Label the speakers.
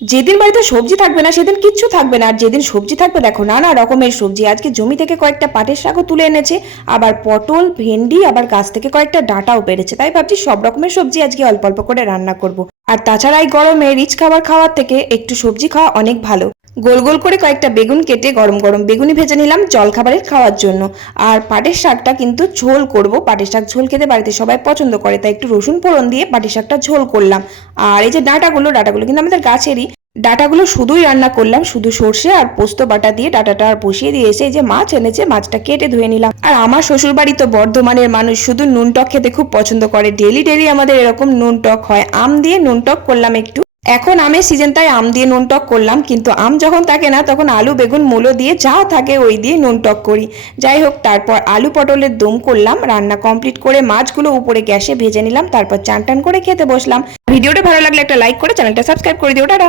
Speaker 1: যেদিন বাড়িতে সবজি থাকবে না, সেদিন কিচ্ছু থাকবে না। আর যেদিন সবজি থাকবে, দেখো, নানা রকমের সবজি। আজকে জমি থেকে কয়েকটা পাটের শাকও তুলে এনেছে, আবার পটল, ভেন্ডি, আবার গাছ থেকে কয়েকটা ডাঁটাও পেরেছে তাই ভাবছি সব রকমের সবজি আজকে অল্প অল্প করে রান্না করব। আর তাছাড়া এই গরমে রিচ খাবার খাওয়ার থেকে একটু সবজি খাওয়া অনেক ভালো। গোল গোল করে কয়েকটা বেগুন কেটে গরম গরম বেগুনি ভেজে নিলাম জলখাবারের খাওয়ার জন্য। আর পাটের শাকটা কিন্তু ঝোল করব। পাটের শাক ঝোল খেতে বাড়িতে সবাই পছন্দ করে, তাই একটু রসুন ফোড়ন দিয়ে পাটের শাকটা ঝোল করলাম। আর এই যে ডাঁটাগুলো ডাঁটাগুলো কিন্তু আমাদের গাছেরই। ডাটাগুলো শুধুই রান্না করলাম, শুধু সর্ষে আর পোস্ত বাটা দিয়ে ডাটাটা আর বসিয়ে দিয়ে এসে এই যে মাছ এনেছে, মাছটা কেটে ধুয়ে নিলাম। আর আমার শ্বশুর বাড়ি তো বর্ধমানের মানুষ, শুধু নুন টক খেতে খুব পছন্দ করে। ডেলি ডেলি আমাদের এরকম নুন টক হয়। আম দিয়ে নুন টক করলাম একটু। এখন আমের সিজন তাই আম দিয়ে নুন টক করলাম, কিন্তু আম যখন থাকে না, তখন আলু, বেগুন, মূলো দিয়ে যা থাকে ওই দিয়ে নুন টক করি। যাই হোক, তারপর আলু পটলের দম করলাম, রান্না কমপ্লিট করে মাছগুলো উপরে গ্যাসে ভেজে নিলাম, তারপর চান টান করে খেতে বসলাম। ভিডিওটা ভালো লাগলে একটা লাইক করে চ্যানেলটা সাবস্ক্রাইব করে দিও, টাটা।